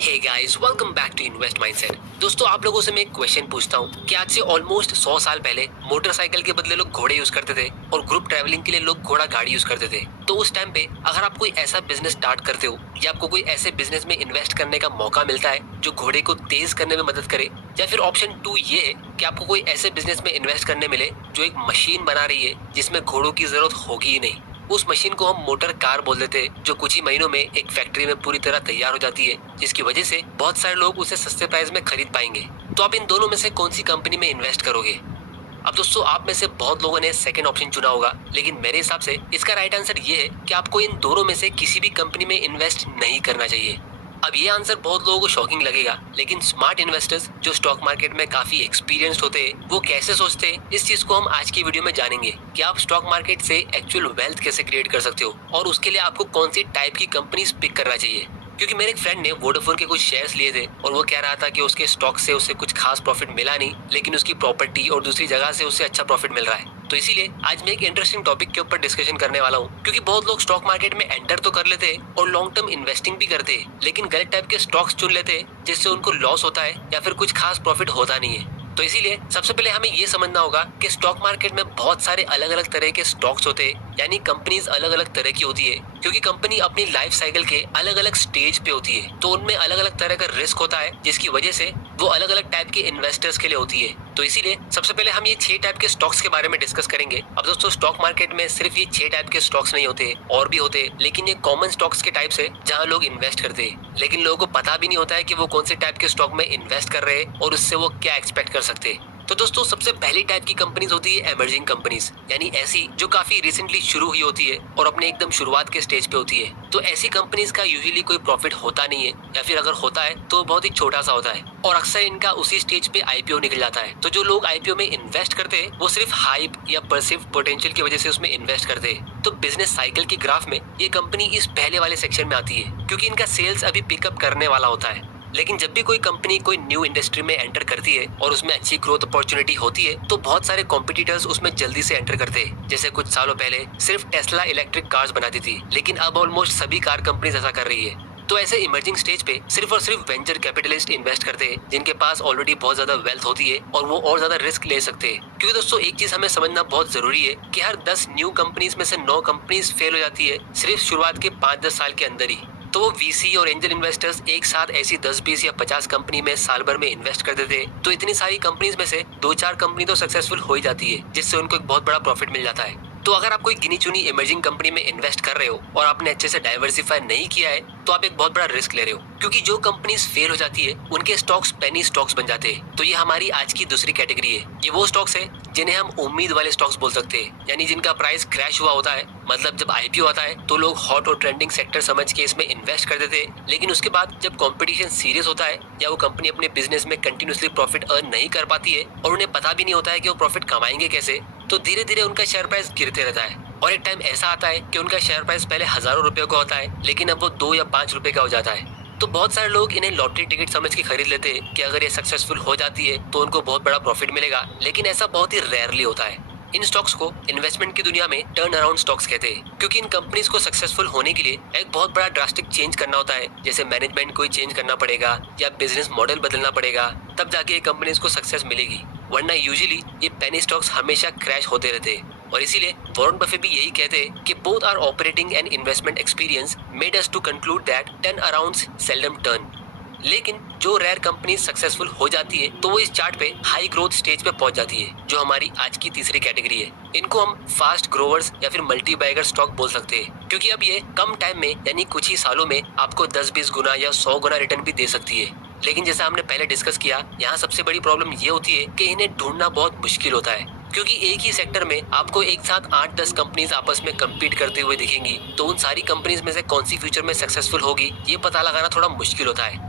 Hey guys, welcome back to invest mindset. दोस्तों, आप लोगों से मैं एक क्वेश्चन पूछता हूँ कि आज से ऑलमोस्ट 100 साल पहले मोटरसाइकिल के बदले लोग घोड़े यूज करते थे और ग्रुप ट्रैवलिंग के लिए लोग घोड़ा गाड़ी यूज करते थे। तो उस टाइम पे अगर आप कोई ऐसा बिजनेस स्टार्ट करते हो या आपको कोई ऐसे बिजनेस में इन्वेस्ट करने का मौका मिलता है जो घोड़े को तेज करने में मदद करे, या फिर ऑप्शन 2 ये है कि आपको कोई ऐसे बिजनेस में इन्वेस्ट करने मिले जो एक मशीन बना रही है जिसमें घोड़ों की जरूरत होगी ही नहीं, उस मशीन को हम मोटर कार बोल देते हैं, जो कुछ ही महीनों में एक फैक्ट्री में पूरी तरह तैयार हो जाती है, जिसकी वजह से बहुत सारे लोग उसे सस्ते प्राइस में खरीद पाएंगे। तो आप इन दोनों में से कौन सी कंपनी में इन्वेस्ट करोगे? अब दोस्तों, आप में से बहुत लोगों ने सेकंड ऑप्शन चुना होगा, लेकिन मेरे हिसाब से इसका राइट आंसर ये है कि आपको इन दोनों में से किसी भी कंपनी में इन्वेस्ट नहीं करना चाहिए। अब ये आंसर बहुत लोगों को शॉकिंग लगेगा, लेकिन स्मार्ट इन्वेस्टर्स जो स्टॉक मार्केट में काफी एक्सपीरियंस्ड होते हैं, वो कैसे सोचते हैं, इस चीज को हम आज की वीडियो में जानेंगे कि आप स्टॉक मार्केट से एक्चुअल वेल्थ कैसे क्रिएट कर सकते हो और उसके लिए आपको कौन सी टाइप की कंपनीज पिक करना चाहिए। क्योंकि मेरे एक फ्रेंड ने वोडाफोन के कुछ शेयर्स लिए थे और वो कह रहा था कि उसके स्टॉक से उसे कुछ खास प्रॉफिट मिला नहीं, लेकिन उसकी प्रॉपर्टी और दूसरी जगह से उसे अच्छा प्रॉफिट मिल रहा है। तो इसीलिए आज मैं एक इंटरेस्टिंग टॉपिक के ऊपर डिस्कशन करने वाला हूँ, क्योंकि बहुत लोग स्टॉक मार्केट में एंटर तो कर लेते हैं और लॉन्ग टर्म इन्वेस्टिंग भी करते हैं, लेकिन गलत टाइप के स्टॉक्स चुन लेते हैं जिससे उनको लॉस होता है या फिर कुछ खास प्रॉफिट होता नहीं है। तो इसीलिए सबसे पहले हमें ये समझना होगा कि स्टॉक मार्केट में बहुत सारे अलग अलग तरह के स्टॉक्स होते हैं, यानी कंपनीज अलग अलग तरह की होती है, क्योंकि कंपनी अपनी लाइफ साइकिल के अलग अलग स्टेज पे होती है, तो उनमें अलग अलग तरह का रिस्क होता है, जिसकी वजह से वो अलग अलग टाइप के इन्वेस्टर्स के लिए होती है। तो इसीलिए सबसे पहले हम ये 6 टाइप के स्टॉक्स के बारे में डिस्कस करेंगे। अब दोस्तों, स्टॉक मार्केट में सिर्फ ये 6 टाइप के स्टॉक्स नहीं होते, और भी होते, लेकिन ये कॉमन स्टॉक्स के टाइप से जहाँ लोग इन्वेस्ट करते हैं, लेकिन लोगों को पता भी नहीं होता है कि वो कौन से टाइप के स्टॉक में इन्वेस्ट कर रहे हैं और उससे वो क्या एक्सपेक्ट कर सकते हैं। तो दोस्तों, सबसे पहली टाइप की कंपनीज होती है एमर्जिंग कंपनीज, यानी ऐसी जो काफी रिसेंटली शुरू हुई होती है और अपने एकदम शुरुआत के स्टेज पे होती है। तो ऐसी कंपनीज का यूजुअली कोई प्रॉफिट होता नहीं है, या फिर अगर होता है तो बहुत ही छोटा सा होता है, और अक्सर इनका उसी स्टेज पे आईपीओ निकल जाता है। तो जो लोग आईपीओ में इन्वेस्ट करते हैं वो सिर्फ हाइप या परसीव्ड पोटेंशियल की वजह से उसमें इन्वेस्ट करते हैं। तो बिजनेस साइकिल की ग्राफ में ये कंपनी इस पहले वाले सेक्शन में आती है, क्योंकि इनका सेल्स अभी पिकअप करने वाला होता है। लेकिन जब भी कोई कंपनी कोई न्यू इंडस्ट्री में एंटर करती है और उसमें अच्छी ग्रोथ अपॉर्चुनिटी होती है, तो बहुत सारे कॉम्पिटिटर्स उसमें जल्दी से एंटर करते हैं। जैसे कुछ सालों पहले सिर्फ टेस्ला इलेक्ट्रिक कार्स बनाती थी, लेकिन अब ऑलमोस्ट सभी कार कंपनीज ऐसा कर रही है। तो ऐसे इमर्जिंग स्टेज पे सिर्फ और सिर्फ वेंचर कैपिटलिस्ट इन्वेस्ट करते हैं, जिनके पास ऑलरेडी बहुत ज्यादा वेल्थ होती है और वो और ज्यादा रिस्क ले सकते हैं। क्योंकि दोस्तों, एक चीज हमें समझना बहुत जरूरी है कि हर 10 न्यू कंपनीज में से 9 कंपनीज फेल हो जाती है सिर्फ शुरुआत के 5-10 साल के अंदर ही। तो वो वीसी और एंजल इन्वेस्टर्स एक साथ ऐसी 10, 20 या 50 कंपनी में साल भर में इन्वेस्ट करते थे, तो इतनी सारी कंपनीज में से 2-4 कंपनी तो सक्सेसफुल हो ही जाती है, जिससे उनको एक बहुत बड़ा प्रॉफिट मिल जाता है। तो अगर आप कोई गिनी चुनी इमर्जिंग कंपनी में इन्वेस्ट कर रहे हो और आपने अच्छे से डाइवर्सिफाई नहीं किया है, तो आप एक बहुत बड़ा रिस्क ले रहे हो, क्योंकि जो कंपनीज फेल हो जाती है उनके स्टॉक्स पेनी स्टॉक्स बन जाते हैं। तो ये हमारी आज की दूसरी कैटेगरी है। ये वो स्टॉक्स है जिन्हें हम उम्मीद वाले स्टॉक्स बोल सकते हैं, यानी जिनका प्राइस क्रैश हुआ होता है। मतलब जब आईपीओ आता है तो लोग हॉट और ट्रेंडिंग सेक्टर समझ के इसमें इन्वेस्ट करते थे, लेकिन उसके बाद जब कंपटीशन सीरियस होता है या वो कंपनी अपने बिजनेस में कंटिन्यूसली प्रॉफिट अर्न नहीं कर पाती है और उन्हें पता भी नहीं होता है कि वो प्रॉफिट कमाएंगे कैसे, तो धीरे धीरे उनका शेयर प्राइस गिरते रहता है। और एक टाइम ऐसा आता है कि उनका शेयर प्राइस पहले हजारों रुपए का होता है, लेकिन अब वो 2 या 5 रुपए का हो जाता है। तो बहुत सारे लोग इन्हें लॉटरी टिकट समझ के खरीद लेते हैं कि अगर ये सक्सेसफुल हो जाती है तो उनको बहुत बड़ा प्रॉफिट मिलेगा, लेकिन ऐसा बहुत ही रेयरली होता है। इन स्टॉक्स को इन्वेस्टमेंट की दुनिया में टर्न अराउंड स्टॉक्स कहते हैं, क्योंकि इन कंपनीज को सक्सेसफुल होने के लिए एक बहुत बड़ा ड्रास्टिक चेंज करना होता है, जैसे मैनेजमेंट को चेंज करना पड़ेगा या बिजनेस मॉडल बदलना पड़ेगा, तब जाके ये कंपनीज को सक्सेस मिलेगी, वरना यूजुअली ये पेनी स्टॉक्स हमेशा क्रैश होते रहते हैं। और इसीलिए वॉरेन बफेट भी यही कहते हैं कि both are operating and investment experience made us to conclude that turn arounds seldom turn. लेकिन जो रेयर कंपनी सक्सेसफुल हो जाती है तो वो इस चार्ट पे हाई ग्रोथ स्टेज पे पहुंच जाती है, जो हमारी आज की तीसरी कैटेगरी है। इनको हम फास्ट ग्रोवर्स या फिर मल्टी बैगर स्टॉक बोल सकते हैं, क्योंकि अब ये कम टाइम में यानी कुछ ही सालों में आपको 10-20 गुना या 100 गुना रिटर्न भी दे सकती है। लेकिन जैसा हमने पहले डिस्कस किया, यहाँ सबसे बड़ी प्रॉब्लम ये होती है कि इन्हें ढूंढना बहुत मुश्किल होता है, क्योंकि एक ही सेक्टर में आपको एक साथ 8-10 कंपनीज आपस में कम्पीट करते हुए दिखेंगी, तो उन सारी कंपनीज में से कौन सी फ्यूचर में सक्सेसफुल होगी ये पता लगाना थोड़ा मुश्किल होता है।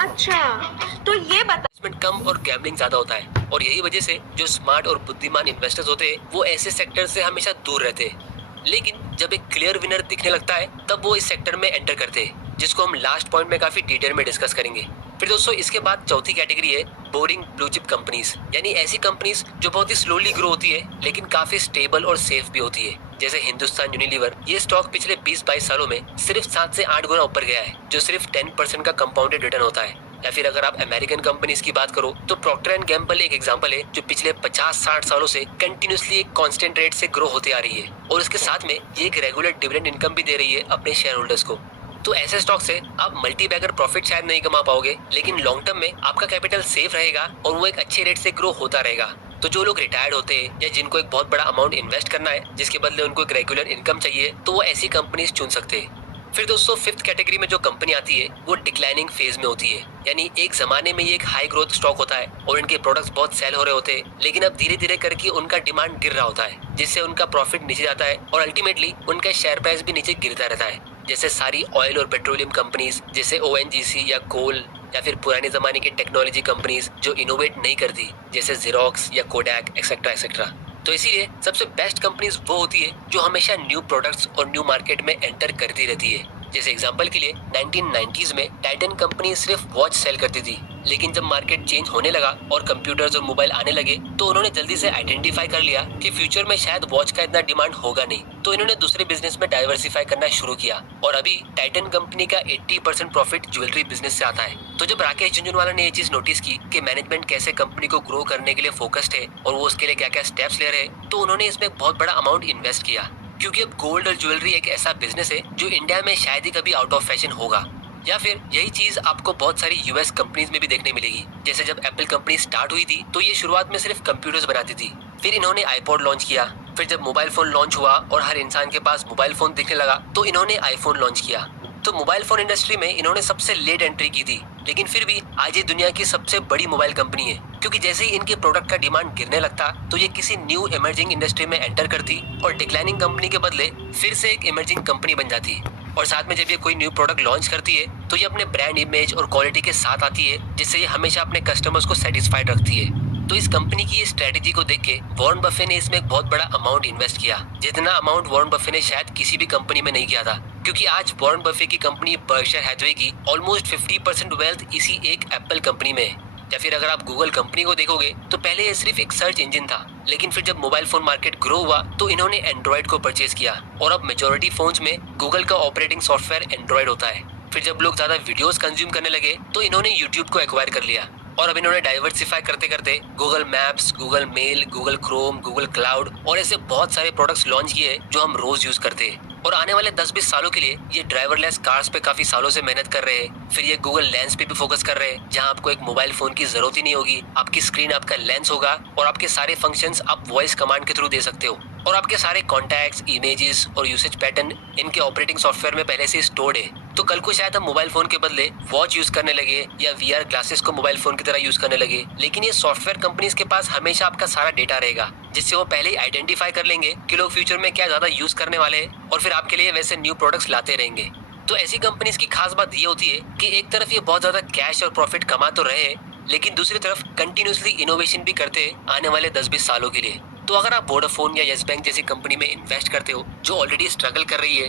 अच्छा, तो ये बता इन्वेस्टमेंट कम और गैम्बलिंग ज्यादा होता है, और यही वजह से जो स्मार्ट और बुद्धिमान इन्वेस्टर्स होते हैं वो ऐसे सेक्टर से हमेशा दूर रहते हैं। लेकिन जब एक क्लियर विनर दिखने लगता है तब वो इस सेक्टर में एंटर करते हैं, जिसको हम लास्ट पॉइंट में काफी डिटेल में डिस्कस करेंगे। फिर दोस्तों इसके बाद चौथी कैटेगरी है बोरिंग ब्लू चिप कंपनीज, यानी ऐसी कंपनीज जो बहुत ही स्लोली ग्रो होती है लेकिन काफी स्टेबल और सेफ भी होती है। जैसे हिंदुस्तान यूनिलीवर, ये स्टॉक पिछले 20-22 सालों में सिर्फ 7 से 8 गुना ऊपर गया है, जो सिर्फ 10% का कंपाउंडेड रिटर्न होता है। या फिर अगर आप अमेरिकन कंपनीज की बात करो तो प्रॉक्टर एंड गैम्बल एक एग्जांपल है, जो पिछले 50-60 सालों से कंटिन्यूसली एक कांस्टेंट रेट से ग्रो होती आ रही है और इसके साथ में ये एक रेगुलर डिविडेंड इनकम भी दे रही है अपने शेयर होल्डर्स को। तो ऐसे स्टॉक से आप मल्टी बैगर प्रॉफिट शायद नहीं कमा पाओगे, लेकिन लॉन्ग टर्म में आपका कैपिटल सेफ रहेगा और वो एक अच्छे रेट से ग्रो होता रहेगा। तो जो लोग रिटायर्ड होते हैं या जिनको एक बहुत बड़ा अमाउंट इन्वेस्ट करना है जिसके बदले उनको एक रेगुलर इनकम चाहिए, तो वो ऐसी कंपनीज चुन सकते हैं। फिर दोस्तों फिफ्थ कैटेगरी में जो कंपनी आती है वो डिक्लाइनिंग फेज में होती है, यानी एक जमाने में ये एक हाई ग्रोथ स्टॉक होता है और इनके प्रोडक्ट्स बहुत सेल हो रहे होते हैं, लेकिन अब धीरे धीरे करके उनका डिमांड गिर रहा होता है, जिससे उनका प्रॉफिट नीचे जाता है और अल्टीमेटली उनका शेयर प्राइस भी नीचे गिरता रहता है। जैसे सारी ऑयल और पेट्रोलियम कंपनीज जैसे ONGC या कोल, या फिर पुराने जमाने की टेक्नोलॉजी कंपनीज जो इनोवेट नहीं करती जैसे जेरोक्स या कोडैक एक्सेट्रा एक्सेट्रा। तो इसीलिए सबसे बेस्ट कंपनीज वो होती है जो हमेशा न्यू प्रोडक्ट्स और न्यू मार्केट में एंटर करती रहती है। जैसे एग्जांपल के लिए 1990s में टाइटन कंपनी सिर्फ वॉच सेल करती थी, लेकिन जब मार्केट चेंज होने लगा और कंप्यूटर्स और मोबाइल आने लगे तो उन्होंने जल्दी से आइडेंटिफाई कर लिया कि फ्यूचर में शायद वॉच का इतना डिमांड होगा नहीं, तो इन्होंने दूसरे बिजनेस में डाइवर्सिफाई करना शुरू किया और अभी टाइटन कंपनी का 80% प्रॉफिट ज्वेलरी बिजनेस से आता है। तो जब राकेश झुनझुनवाला ने ये चीज नोटिस की कि मैनेजमेंट कैसे कंपनी को ग्रो करने के लिए फोकस्ड है और वो उसके लिए क्या क्या स्टेप्स ले रहे हैं, तो उन्होंने इसमें एक बहुत बड़ा अमाउंट इन्वेस्ट किया, क्योंकि अब गोल्ड और ज्वेलरी एक ऐसा बिजनेस है जो इंडिया में शायद ही कभी आउट ऑफ फैशन होगा। या फिर यही चीज आपको बहुत सारी यूएस कंपनीज में भी देखने मिलेगी। जैसे जब एप्पल कंपनी स्टार्ट हुई थी तो ये शुरुआत में सिर्फ कंप्यूटर्स बनाती थी, फिर इन्होंने आईपॉड लॉन्च किया, फिर जब मोबाइल फोन लॉन्च हुआ और हर इंसान के पास मोबाइल फोन दिखने लगा तो इन्होंने आईफोन लॉन्च किया। तो मोबाइल फोन इंडस्ट्री में इन्होंने सबसे लेट एंट्री की थी, लेकिन फिर भी आज ये दुनिया की सबसे बड़ी मोबाइल कंपनी है, क्योंकि जैसे ही इनके प्रोडक्ट का डिमांड गिरने लगता तो ये किसी न्यू इमर्जिंग इंडस्ट्री में एंटर करती और डिक्लाइनिंग कंपनी के बदले फिर से एक इमर्जिंग कंपनी बन जाती। और साथ में जब ये कोई न्यू प्रोडक्ट लॉन्च करती है तो ये अपने ब्रांड इमेज और क्वालिटी के साथ आती है, जिससे ये हमेशा अपने कस्टमर्स को सेटिस्फाइड रखती है। तो इस कंपनी की ये स्ट्रेटेजी को देख के वॉरेन बफे ने इसमें एक बहुत बड़ा अमाउंट इन्वेस्ट किया, जितना अमाउंट वॉरेन बफे ने शायद किसी भी कंपनी में नहीं किया था, क्योंकि आज वॉरेन बफे की कंपनी बर्कशायर हैथवे की ऑलमोस्ट 50% वेल्थ इसी एक एप्पल कंपनी में है। या फिर अगर आप गूगल कंपनी को देखोगे तो पहले ये सिर्फ एक सर्च इंजन था, लेकिन फिर जब मोबाइल फोन मार्केट ग्रो हुआ तो इन्होंने एंड्रॉइड को परचेज किया और अब मेजोरिटी फोन्स में गूगल का ऑपरेटिंग सॉफ्टवेयर एंड्रॉइड होता है। फिर जब लोग ज्यादा वीडियोस कंज्यूम करने लगे तो इन्होंने यूट्यूब को एक्वायर कर लिया और अब इन्होंने डाइवर्सिफाई करते करते Google Maps, Google Mail, Google Chrome, Google Cloud और ऐसे बहुत सारे प्रोडक्ट्स लॉन्च किए जो हम रोज यूज करते हैं। और आने वाले 10-20 सालों के लिए ये ड्राइवरलेस कार्स पे काफी सालों से मेहनत कर रहे हैं। फिर ये गूगल लेंस पे भी फोकस कर रहे हैं, जहां आपको एक मोबाइल फोन की जरूरत ही नहीं होगी, आपकी स्क्रीन आपका लेंस होगा और आपके सारे फंक्शंस आप वॉइस कमांड के थ्रू दे सकते हो और आपके सारे कॉन्टैक्ट्स, इमेजेस और यूसेज पैटर्न इनके ऑपरेटिंग सॉफ्टवेयर में पहले से स्टोर्ड है। तो कल को शायद हम मोबाइल फोन के बदले वॉच यूज करने लगे या VR ग्लासेस को मोबाइल फोन की तरह यूज करने लगे, लेकिन ये सॉफ्टवेयर कंपनीज के पास हमेशा आपका सारा डेटा रहेगा, जिससे वो पहले ही आइडेंटिफाई कर लेंगे कि लोग फ्यूचर में क्या ज्यादा यूज करने वाले हैं और फिर आपके लिए वैसे न्यू प्रोडक्ट्स लाते रहेंगे। तो ऐसी कंपनीज की खास बात ये होती है कि एक तरफ ये बहुत ज्यादा कैश और प्रॉफिट कमा तो रहे हैं, लेकिन दूसरी तरफ कंटिन्यूसली इनोवेशन भी करते हैं आने वाले 10-20 सालों के लिए। तो अगर आप वोडाफोन या येस बैंक जैसी कंपनी में इन्वेस्ट करते हो जो ऑलरेडी स्ट्रगल कर रही है,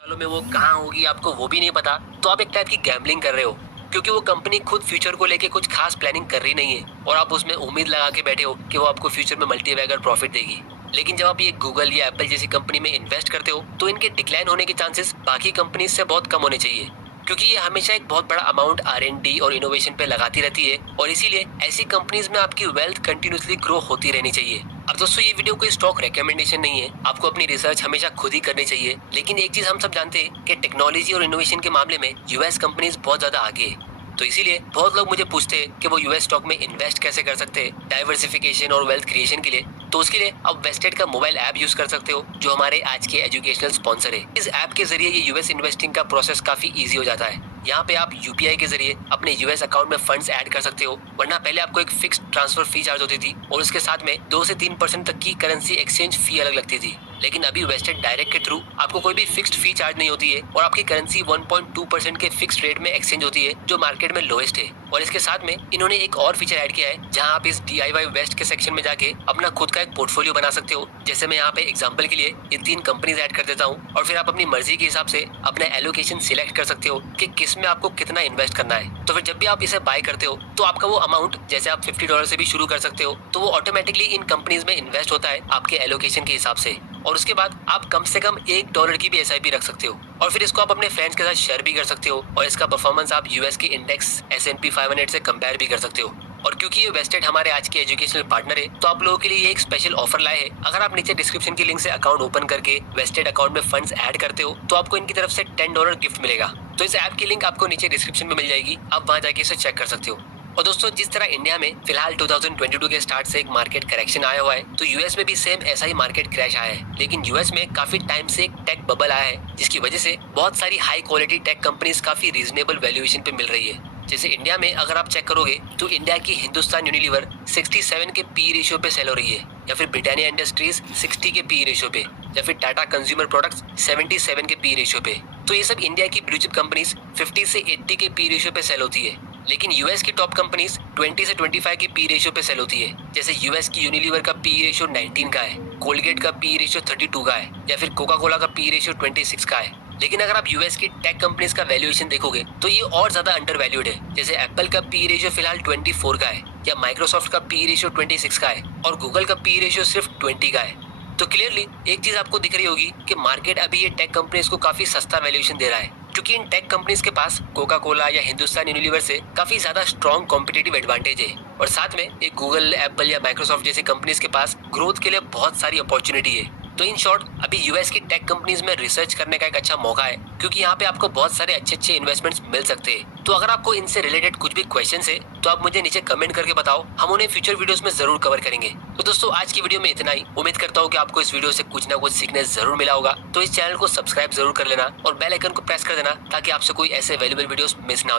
सालों में वो कहाँ होगी आपको वो भी नहीं पता, तो आप एक टाइप की गैम्बलिंग कर रहे हो, क्योंकि वो कंपनी खुद फ्यूचर को लेके कुछ खास प्लानिंग कर रही नहीं है और आप उसमें उम्मीद लगा के बैठे हो कि वो आपको फ्यूचर में मल्टीबैगर प्रॉफिट देगी। लेकिन जब आप ये गूगल या एप्पल जैसी कंपनी में इन्वेस्ट करते हो तो इनके डिक्लाइन होने के चांसेस बाकी कंपनीज से बहुत कम होने चाहिए, क्योंकि ये हमेशा एक बहुत बड़ा अमाउंट R&D और इनोवेशन पे लगाती रहती है और इसीलिए ऐसी कंपनीज में आपकी वेल्थ कंटिन्यूसली ग्रो होती रहनी चाहिए। अब दोस्तों ये वीडियो कोई स्टॉक रिकमेंडेशन नहीं है, आपको अपनी रिसर्च हमेशा खुद ही करनी चाहिए, लेकिन एक चीज हम सब जानते हैं कि टेक्नोलॉजी और इनोवेशन के मामले में यूएस कंपनीज बहुत ज्यादा आगे है। तो इसीलिए बहुत लोग मुझे पूछते हैं कि वो यूएस स्टॉक में इन्वेस्ट कैसे कर सकते हैं डाइवर्सिफिकेशन और वेल्थ क्रिएशन के लिए। तो उसके लिए आप वेस्टेड का मोबाइल ऐप यूज कर सकते हो, जो हमारे आज के एजुकेशनल स्पॉन्सर है। इस ऐप के जरिए ये यूएस इन्वेस्टिंग का प्रोसेस काफी इजी हो जाता है। यहाँ पे आप UPI के जरिए अपने यूएस अकाउंट में फंड्स ऐड कर सकते हो, वरना पहले आपको एक फिक्स्ड ट्रांसफर फी चार्ज होती थी और उसके साथ में 2 से 3% तक की करेंसी एक्सचेंज फी अलग लगती थी। लेकिन अभी वेस्टेड डायरेक्ट के थ्रू आपको कोई भी फिक्स्ड फी चार्ज नहीं होती है और आपकी करेंसी 1.2% के फिक्स्ड रेट में एक्सचेंज होती है, जो मार्केट में लोएस्ट है। और इसके साथ में इन्होंने एक और फीचर ऐड किया है, जहां आप इस DIY वेस्ट के सेक्शन में जाके अपना खुद का एक पोर्टफोलियो बना सकते हो। जैसे मैं यहाँ पे एग्जांपल के लिए ये 3 कंपनीज ऐड कर देता हूँ और फिर आप अपनी मर्जी के हिसाब से अपना एलोकेशन सिलेक्ट कर सकते हो कि किस में आपको कितना इन्वेस्ट करना है। तो फिर जब भी आप इसे बाय करते हो तो आपका वो अमाउंट, जैसे आप $50 से भी शुरू कर सकते हो, तो वो ऑटोमेटिकली इन कंपनीज में इन्वेस्ट होता है आपके एलोकेशन के हिसाब से। और उसके बाद आप कम से कम $1 की भी SIP रख सकते हो और फिर इसको आप अपने फ्रेंड्स के साथ शेयर भी कर सकते हो और इसका परफॉर्मेंस आप US के इंडेक्स S&P 500 से कंपेयर भी कर सकते हो। और क्योंकि ये वेस्टेड हमारे आज के एजुकेशनल पार्टनर है, तो आप लोगों के लिए ये एक स्पेशल ऑफर लाए है। अगर आप नीचे डिस्क्रिप्शन की लिंक से अकाउंट ओपन करके वेस्टेड अकाउंट में फंड्स ऐड करते हो तो आपको इनकी तरफ से $10 गिफ्ट मिलेगा। तो इस ऐप की लिंक आपको नीचे डिस्क्रिप्शन में मिल जाएगी, आप वहाँ जाके इसे चेक कर सकते हो। और दोस्तों, जिस तरह इंडिया में फिलहाल 2022 के स्टार्ट से एक मार्केट करेक्शन आया हुआ है, तो यूएस में भी सेम ऐसा ही मार्केट क्रैश आया है। लेकिन यूएस में काफी टाइम से एक टेक बबल आया है, जिसकी वजह से बहुत सारी हाई क्वालिटी टेक कंपनीज काफी रीजनेबल वैल्यूएशन पे मिल रही है। जैसे इंडिया में अगर आप चेक करोगे तो इंडिया की हिंदुस्तान यूनिलीवर 67 के पी रेशियो पे सेल हो रही है, या फिर ब्रिटानिया इंडस्ट्रीज 60 के पी रेशियो पे, या फिर टाटा कंज्यूमर प्रोडक्ट्स 77 के पी रेशियो पे। तो ये सब इंडिया की ब्लू चिप कंपनीज 50 से 80 के पी रेशियो पे सेल होती है। लेकिन यूएस की टॉप कंपनीज 20 से 25 के पी रेशियो पे सेल होती है। जैसे यूएस की यूनिलीवर का पी रेशियो 19 का है, कोलगेट का पी रेशियो 32 का है, या फिर कोका कोला का पी रेशियो 26 का है। लेकिन अगर आप यूएस की टेक कंपनीज का वैल्यूएशन देखोगे तो ये और ज्यादा अंडर वैल्यूड है। जैसे एप्पल का पी रेशियो फिलहाल 24 का है, या माइक्रोसॉफ्ट का पी रेशियो 26 का है, और गूगल का पी रेशियो सिर्फ 20 का है। तो क्लियरली एक चीज आपको दिख रही होगी कि मार्केट अभी ये टेक कंपनीज को काफी सस्ता वैल्यूएशन दे रहा है, क्योंकि इन टेक कंपनीज के पास कोका कोला या हिंदुस्तान यूनिलीवर से काफी ज्यादा स्ट्रॉन्ग कॉम्पिटिटिव एडवांटेज है। और साथ में एक गूगल, एप्पल या माइक्रोसॉफ्ट जैसी कंपनीज के पास ग्रोथ के लिए बहुत सारी अपॉर्चुनिटी है। तो इन शॉर्ट, अभी यूएस की टेक कंपनीज में रिसर्च करने का एक अच्छा मौका है, क्योंकि यहाँ पे आपको बहुत सारे अच्छे इन्वेस्टमेंट्स मिल सकते हैं। तो अगर आपको इनसे रिलेटेड कुछ भी क्वेश्चन है तो आप मुझे नीचे कमेंट करके बताओ, हम उन्हें फ्यूचर वीडियोस में जरूर कवर करेंगे। तो दोस्तों, आज की वीडियो में इतना ही। उम्मीद करता हूँ कि आपको इस वीडियो से कुछ ना कुछ सीखने जरूर मिला होगा। तो इस चैनल को सब्सक्राइब जरूर कर लेना और बेल आइकन को प्रेस कर देना, ताकि आपसे कोई ऐसे वैल्यूएबल वीडियोस मिस ना हो जाए।